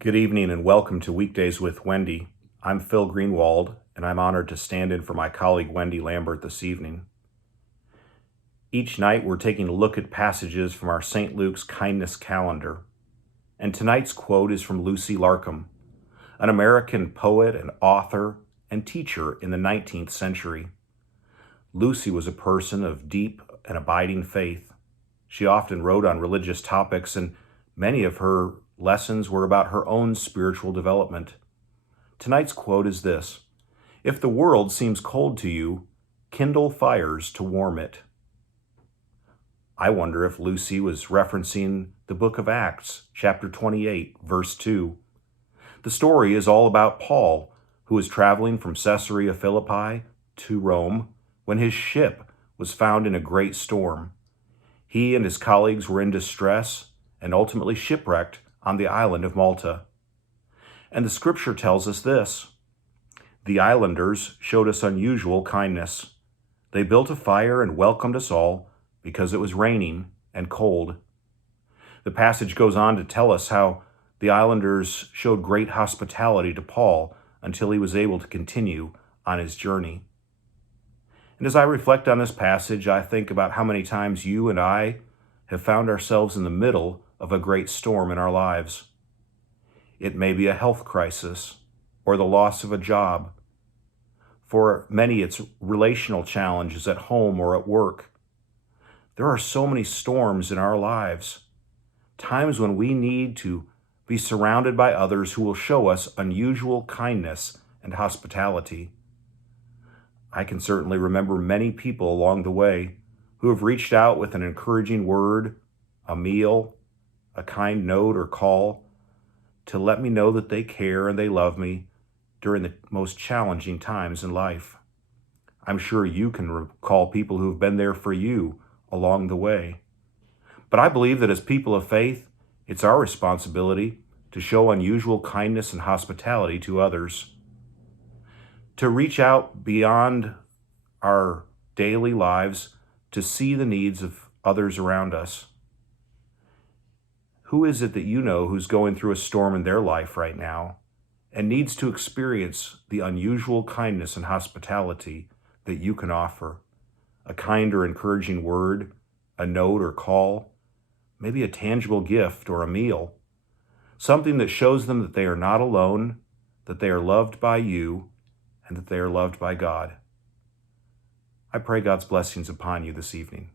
Good evening and welcome to Weekdays with Wendy. I'm Phil Greenwald, and I'm honored to stand in for my colleague Wendy Lambert this evening. Each night we're taking a look at passages from our St. Luke's Kindness Calendar, and tonight's quote is from Lucy Larcom, an American poet and author and teacher in the 19th century. Lucy was a person of deep and abiding faith. She often wrote on religious topics, and many of her lessons were about her own spiritual development. Tonight's quote is this: "If the world seems cold to you, kindle fires to warm it." I wonder if Lucy was referencing the book of Acts, chapter 28, verse 2. The story is all about Paul, who was traveling from Caesarea Philippi to Rome when his ship was found in a great storm. He and his colleagues were in distress and ultimately shipwrecked on the island of Malta. And the scripture tells us this: the islanders showed us unusual kindness. They built a fire and welcomed us all because it was raining and cold. The passage goes on to tell us how the islanders showed great hospitality to Paul until he was able to continue on his journey. And as I reflect on this passage, I think about how many times you and I have found ourselves in the middle of a great storm in our lives. It may be a health crisis or the loss of a job. For many, it's relational challenges at home or at work. There are so many storms in our lives, times when we need to be surrounded by others who will show us unusual kindness and hospitality. I can certainly remember many people along the way who have reached out with an encouraging word, a meal, a kind note or call to let me know that they care and they love me during the most challenging times in life. I'm sure you can recall people who have been there for you along the way. But I believe that as people of faith, it's our responsibility to show unusual kindness and hospitality to others, to reach out beyond our daily lives to see the needs of others around us. Who is it that you know who's going through a storm in their life right now and needs to experience the unusual kindness and hospitality that you can offer? A kind or encouraging word, a note or call, maybe a tangible gift or a meal, something that shows them that they are not alone, that they are loved by you, and that they are loved by God. I pray God's blessings upon you this evening.